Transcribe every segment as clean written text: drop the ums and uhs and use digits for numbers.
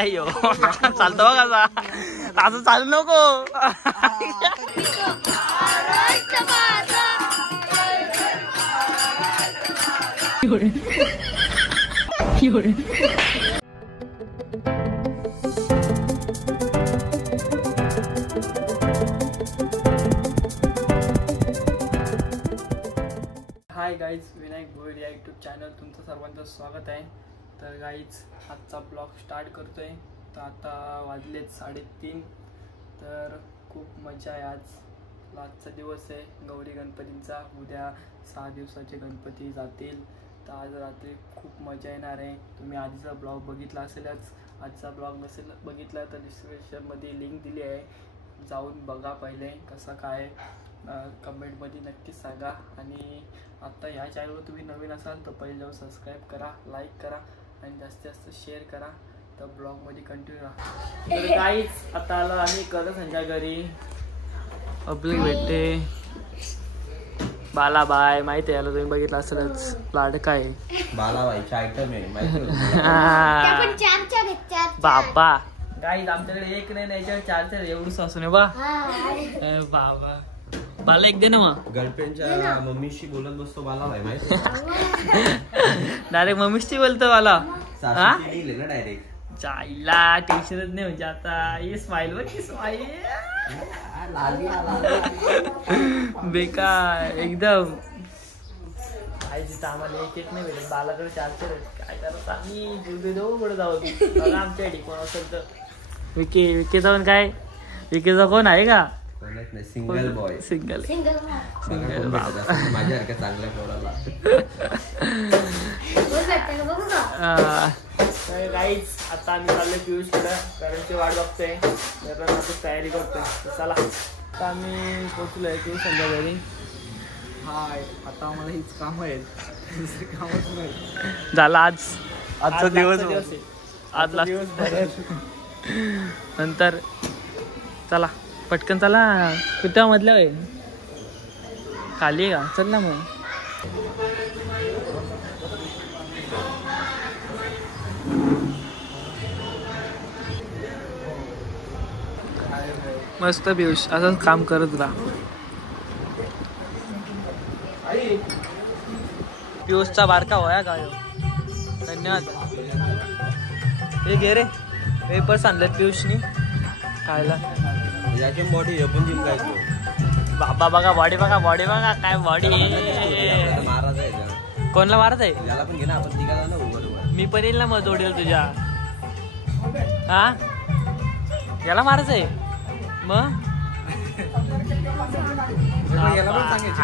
अयो चालतो बघा असं चालू नको. हाय गाईज, विनायक भोईर या यूट्यूब चॅनल तुमचं सर्वांचं स्वागत आहे. तर गाईज आजचा ब्लॉग स्टार्ट करतोय. तर आता वाजलेत 3:30. तर खूप मजा आहे. आजचा दिवस आहे गौरी गणपतींचा. उद्या 6 दिवसाचे गणपती जातील. तर आज रात्री खूप मजा येणार आहे. तुम्ही आधीचा ब्लॉग बघितला असेलच. आजचा ब्लॉग नसेल बघितला तर डिस्क्रिप्शनमध्ये लिंक दिली आहे, जाऊन बघा पहिले कसा काय. कमेंटमध्ये नक्कीच सांगा. आणि आता या चॅनलवर तुम्ही नवीन असाल तर पहिले जाऊन सबस्क्राईब करा, लाईक करा आणि जास्तीत जास्त शेअर करा. तर ब्लॉगमध्ये कंटिन्यू राहा. तर गाईज आता आलो आम्ही करत संध्या घरी. पब्लिक भेटते. बालाबाई माहिती आहे, याला तुम्ही बघितलं असेलच. लाडका आहे बालाबाईचा आयटम आहे माहिती. बाबा गाईज आमच्याकडे एक नाही याच्यावर 4 एवढंच असून बा. बाबा बाला एक दे ना. मग गर्लफ्रेंडच्या मम्मीशी बोलत बसतो बालाबाई माहिती. डायरेक्ट मम्मीशी बोलतो बाला. डायरेक्ट जायला टेन्शनच नाही. म्हणजे आता ही स्माइल बघ, ही स्माइल बेकार एकदम. आई जिथं आम्हाला एक नाही भेटत, बालाकडे 4 काय करत आम्ही जुबे देऊ पुढे जाऊ. बघा आमच्या कोण असेल तर. विके जाऊन काय विकेचा कोण आहे का? Single boy. सिंगल माझ्यासारख्या चांगल्या पोराला. गाईज आता आम्ही चाललोय पियुषकडे, कारण ते वाट बघतोय. तयारी करतोय. चला आता आम्ही पोचलोय पियुष संध्या घरी. हाय, आता आम्हाला हीच काम आहेत, कामच नाही. झाला आजचा दिवस. आज लास्ट नंतर चला पटकन चला. कुठ्या मधल्या आहे खाली आहे का? चल ना मग. मस्त पियुष असंच काम करत राहा. पियुषचा बारका होया का? धन्यवाद. हे घे रे, पेपर्स आणलेत पियुषनी खायला. याची बॉडी पण जिम करायचो. बाबा बघा बॉडी, बघा बॉडी, बघा काय बॉडी. महाराज आहे. कोणला मारत आहे? याला पण घे ना, आपण तिघा ना. मी पण येईल ना मग जोडेल तुझ्या. हा याला मारच आहे मग.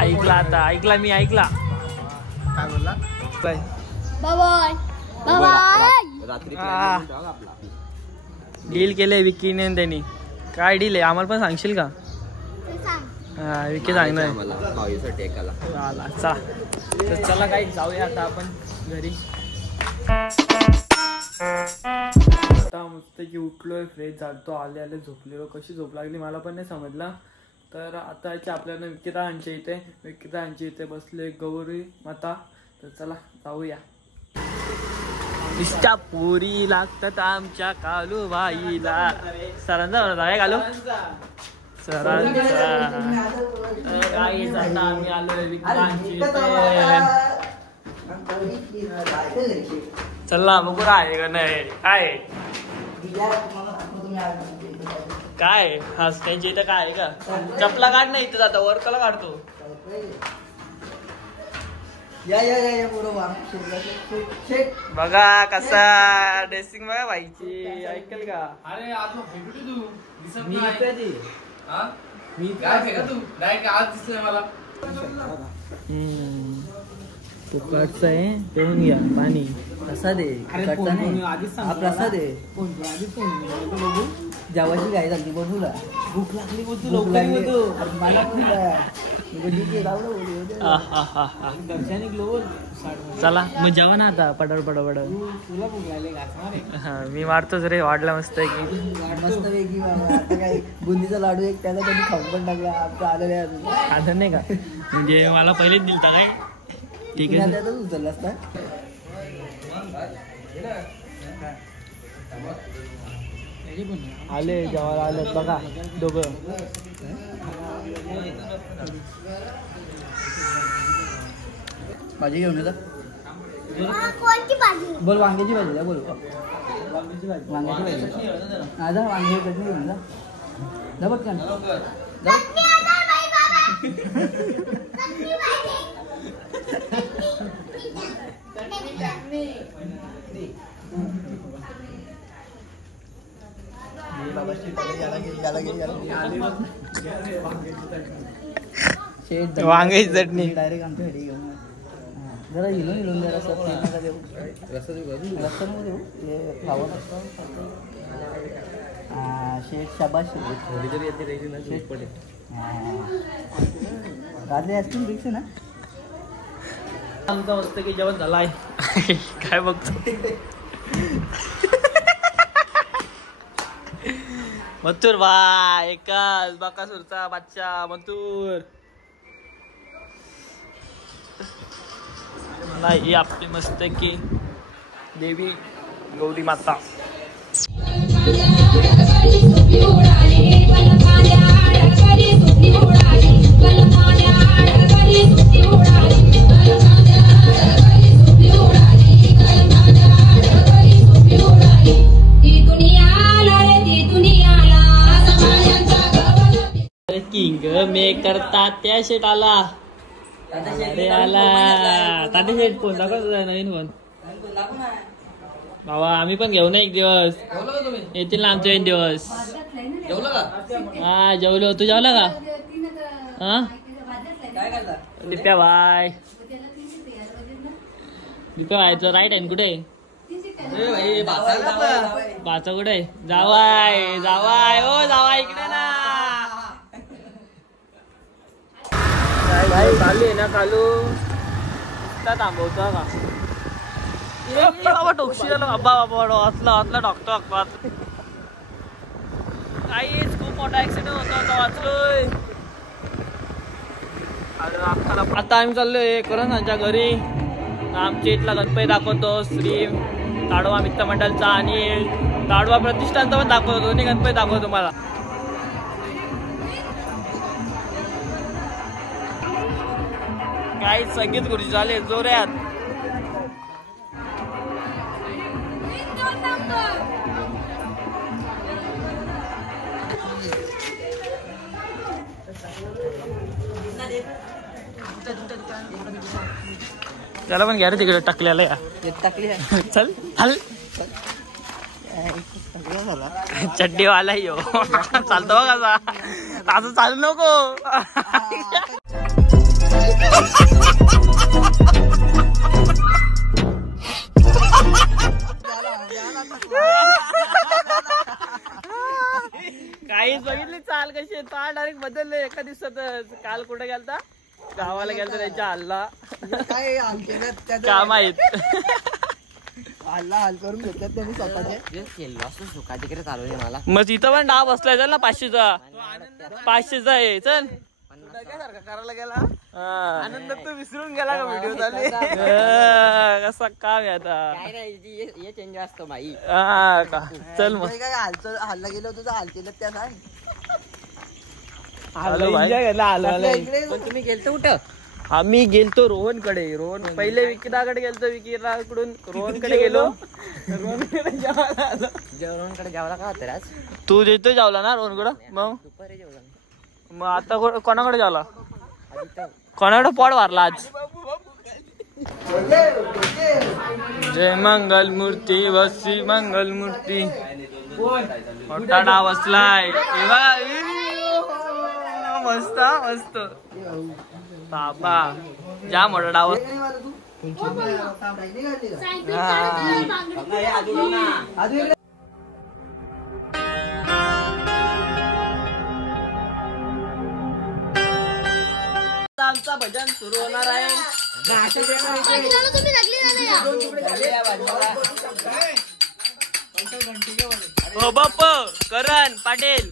ऐकला आता, ऐकला मी, ऐकला. काय बोलला? रात्री डील केलंय विकीने त्यांनी. काय डील आहे आम्हाला पण सांगशील का? हा विकी सांगणार मला. चला तर चला काही जाऊया आता आपण घरी. आता मस्त की उठलोय, फ्रेश झालतो, आले आले झोपलेलो. कशी झोप लागली मला पण नाही समजला. तर आता आपल्याला विकितांच्या इथे बसले गौरी माता. तर चला जाऊया. इष्टा पुरी लागतात आमच्या कालूबाईला. सरांचा म्हणा काय कालू सरांचा. आता आम्ही आलोय विकितांची इथे. चला बघू आहे का नाही. काय हा त्यांच्या इथं काय आहे का? चपला काढ नाही इथं जाता वर्कला काढतो. बघा कसा ड्रेसिंग बघा बाईची. ऐकल का? अरे आज तू फुकटचं आहे, पिऊन घ्या पाणी. प्रसाद आहे, प्रसाद आहे. जेवायची गाय झाली बघूला. भूक लागली मला चला मग जेवा ना आता पडड पडपड. हा मी मारतोच रे. वाढला मस्त आहे की मस्त वेगळी. आता काय बुंदीचा लाडू एक त्याला कधी खाऊन पण टाकला. आलं नाही आलं नाही का? म्हणजे मला पहिलेच दिलता काय? ठीक आहे. उचललास का? आले जेवायला आले बघा दोघं. भाजी घेऊन येतात. कोणती भाजी? बोल वांग्याची भाजी द्या. बोल वांग्याची भाजी. हा जा वांग्याची चटणी घेऊन जा. जा बघ चटणी आणा बाई बाबा. चटणी भाजी. वांग्याची चटणी डायरेक्ट आमच्या घरी घेऊन जरा हिलून जरा असं नका देऊ. रस्ता नको देऊ. हे खावं शेठ शाबाश राधले असतील रिक्स ना. आमचा मस्त की जेवण झालाय. काय बघतो मथुर भाई एकाच बाकासूरचा बादशाह मथुर. ही आपली मस्त की देवी गौरी माता. किंग मे करता त्या शेट आला. अरे आला ताटे शेट फोन दाखवतो नवीन फोन. बाबा आम्ही पण घेऊ ना एक दिवस. येतील ना आमचे 1 दिवस. हा जेवलो. तू जेवला का? हा दिप्या भाई. दिप्या भाईचं राईट हँड कुठे? बाचा कुठे? जावाय जावाय ओ जावाय इकडे ना. चालू आहे ना चालू थांबवतो का टोक्षी झालं. बाबा असला डॉक्टर काहीच खूप मोठा ऍक्सिडेंट होता वाचलोय. आता आम्ही चाललोय करणच्या घरी. आमच्या इथला गणपती दाखवतो. श्री ताडोबा मित्रमंडळचा आणि ताडोबा प्रतिष्ठानचा पण दाखवतो. दोन्ही गणपती दाखवतो तुम्हाला. काही संगीत खुर्ची झाले जोऱ्यात. त्याला पण घ्या रे तिकडे टाकलेला या. चल हल चड्डीवाला यो चालतो बघा असं चालू नको. काहीच बघितली चाल कशी चाल डायरेक्ट बदलले एका दिवसातच. काल कुठे गेलता? गावाला गेलता त्यांच्या हल्ला. काय माहित हल्ला हल करून घेतल्यात त्यांनी स्वतःचे चालू मला. मग इथं पण डाव बसलाय. चल ना 500चा आहे. चल करायला गेला आनंद तू विसरून गेला का व्हिडिओ चालू. कसा काम आहे आता चेंज असतो बाई. चल मग हल्ला गेलो तुझा हाल केलं त्या सांग. तुम्ही गेलतो कुठं? आम्ही गेलतो रोहनकडे. रोहन पहिले विकिदाकडे गेलतो. विकिदाकडून रोहनकडे गेलो. रोहनकडे जेवला का आज? तू देतो जेवला ना रोहनकडं? मग दुपारी जेवला. मग आता कोणाकडे जेवला? कोणाकडे पोट भरला आज? जय मंगल मूर्ती वसी मंगल मूर्ती. मोठा डाव बसलाय. मस्त मस्त बाबा जा मोठा डाव. आमचा भजन सुरू होणार आहे. हो बाप करण पाटील.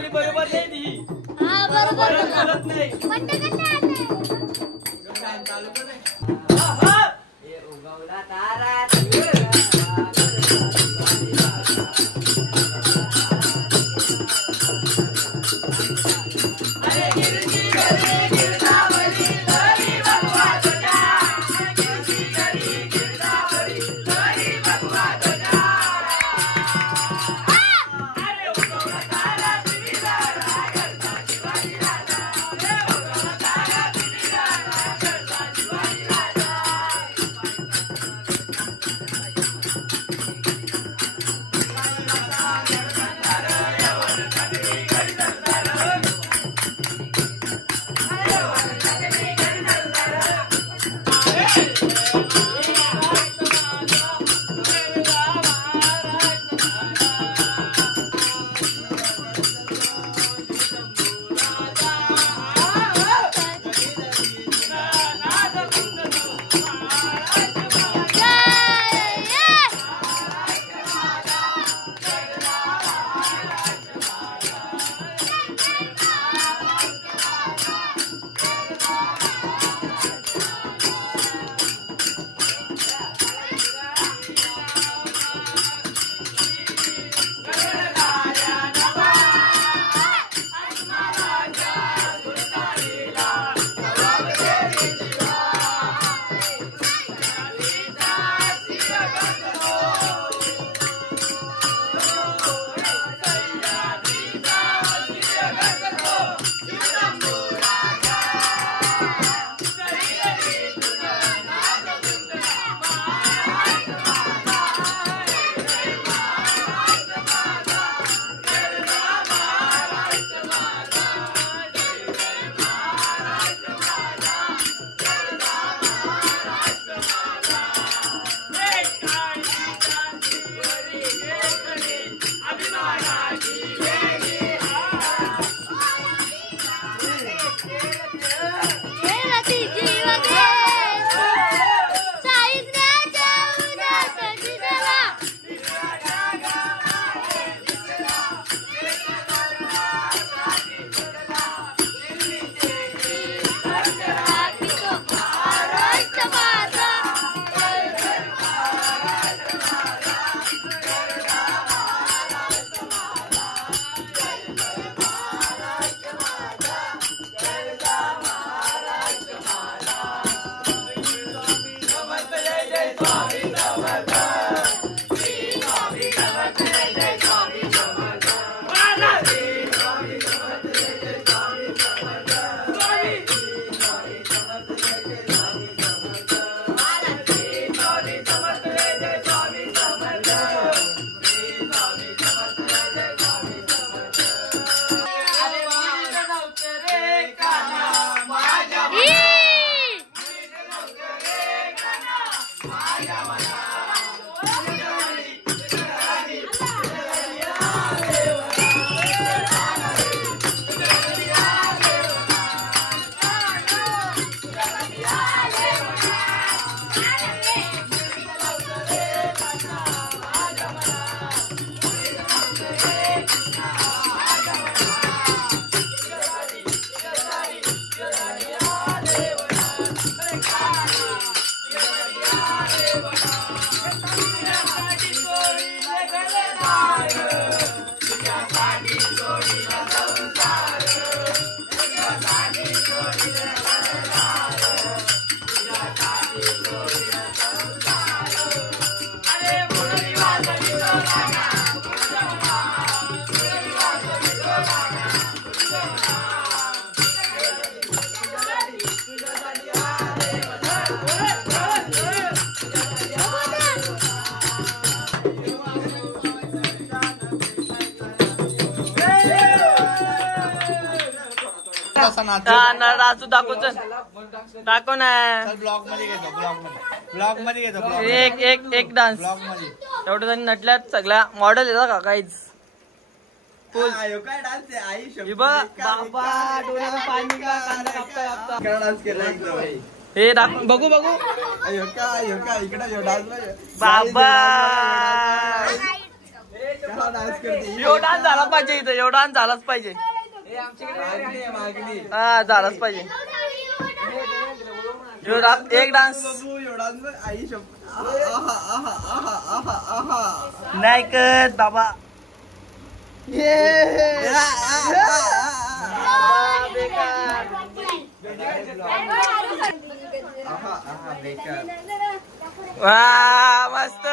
वाली बरोबर नाही ती. हा बरोबर बोलत नाही. म्हणते का नाही नाचू दाखवच दाखव ना ब्लॉग मध्ये घेतो ब्लॉग मध्ये घेतो एक डान्स ब्लॉग मध्ये एवढं जण नटल्यात सगळ्या मॉडेल येतात का काहीच काय डान्स आहे आई हे बघ बाबा डोळ्याला पाणी का कांदा कापता डान्स केला एकदम हे दाखव बघू बघू इकडे डान्स बाबा यो डान्स झाला पाहिजे इथं, यो डान्स झालाच पाहिजे. हा झालाच पाहिजे. एक डान्स नाही करत बाबा. वा मस्त.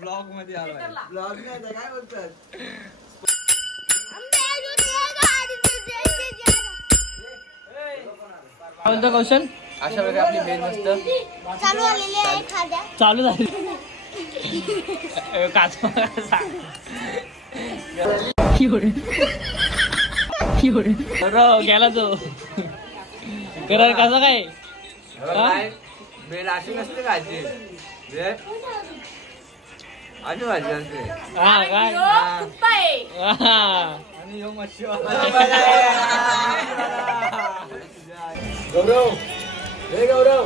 ब्लॉग मध्ये आलोय. ब्लॉग नाही काय बोलतात. काय बोलतो कौशल? अशा प्रकारे आपली बेल मस्त चालू झाली. गेला तो करार कसा काय. बेल अशी नसते खायची. बेल अशी भाजी असते. हा काय आणि यो मच्छी गौरव. हे गौरव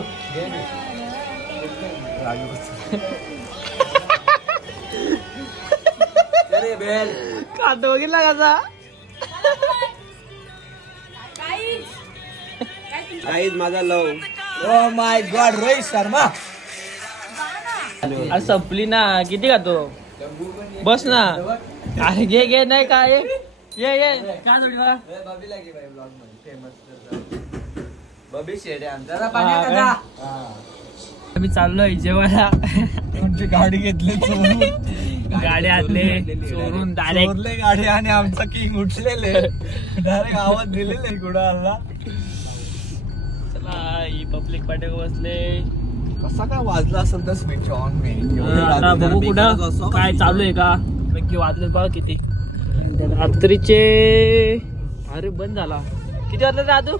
अरे बेल खातो बघितला कसा. काहीच माझा love. Oh my God Rohit Sharma. अरे संपली ना. किती खातो. बस ना. अरे घे घे. नाही काय ये ये काय जोडी बा. बबीला घे बाई ब्लॉग मध्ये फेमस बबी शेडे आमचा पाणी का. आम्ही चाललोय जेवायला. तुमची गाडी घेतली चोरून. गाडी आणले चोरून डायरेक्ट गाडी आणि आमचा किंग उठलेले डायरेक्ट आवाज दिलेले कुठं आला. चला ही पब्लिक पाट्यावर बसले. कसा काय वाजला असेल तर स्विच ऑन मी. आता बघू कुठं काय चालू आहे का. नक्की वाजले बघा किती. रात्रीचे अरे बंद झाला. किती वाजले दादू.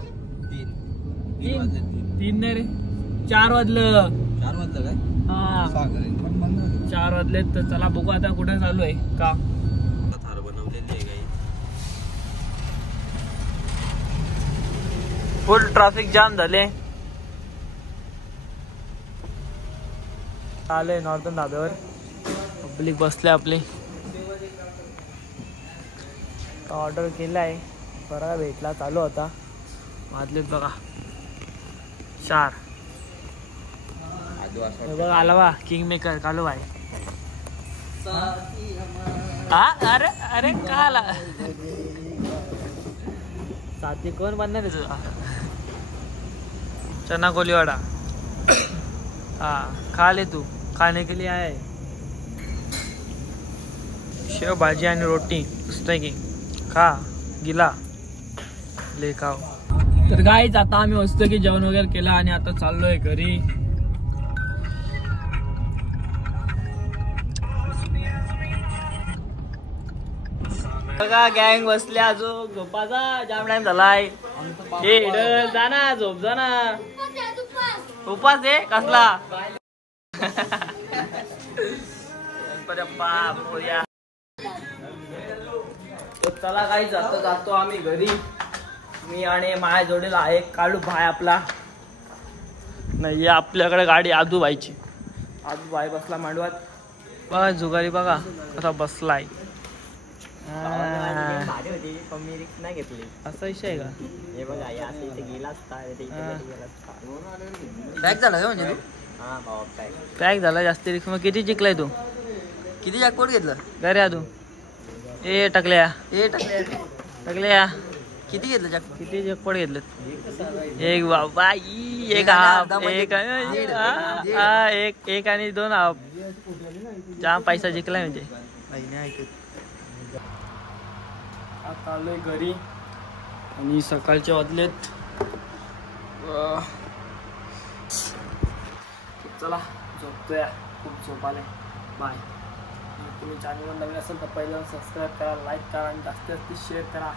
तीन नाही रे 4 वाजलं. 4 वाजलं काय. हा 4 वाजले. तर चला बघू आता कुठे चालू आहे का. थार बनवलेली आहे काही. फुल ट्रॅफिक जाम झाले. आले नॉर्थन धाब्यावर. पब्लिक बसले आपली. ऑर्डर केलाय. बरा भेटला चालू होता. वाजलेत बघा 4. बघा आला बा किंग मेकर कालू भाई. हा अरे अरे का आला. साथी कोण बनणार आहे तुझा. चना कोलीवाडा. हाँ खा ले तू. खाने के लिए आए. शेव भाजी आणि रोटी पुस्तकी खा गिला ले खाओ. तर गाईच आता आम्ही मस्त की जेवण वगैरे केलं आणि आता चाललोय घरी. बघा गँग बसले अजून झोपाचा जाम टाइम झालाय. जा ना झोप जा ना. उपास आहे कसला. चला काही जातो आम्ही घरी. मी आणि माझ्या जोडीला आहे काळू भाई आपला. नाही आपल्याकडे गाडी आदू भाईची. आदू भाई बसला मांडवात. बघा जुगारी बघा कसा बसलाय. नाही घेतली असा विषय आहे का. हे बघा गेला असता. पॅक झाला का म्हणजे तू. पॅक झाला जास्त रिक्स. मग किती जिंकलाय तू. किती जॅकपॉट घेतलं घरी आदू. ए टाकल्या टाकल्या किती घेतलं जॅकपॉट. किती जॅकपॉट घेतलं. एक बाबा एक हाफ एक आणि 2 हाफ. जाम पैसा जिंकलाय म्हणजे. आता आलोय घरी आणि सकाळचे वाजलेत. चला झोपतोय. खूप झोप आलाय. बाय. तुम्ही चॅनलवर नवीन असेल तर पहिल्यांदा सबस्क्राईब करा, लाईक करा आणि जास्तीत जास्त शेअर करा.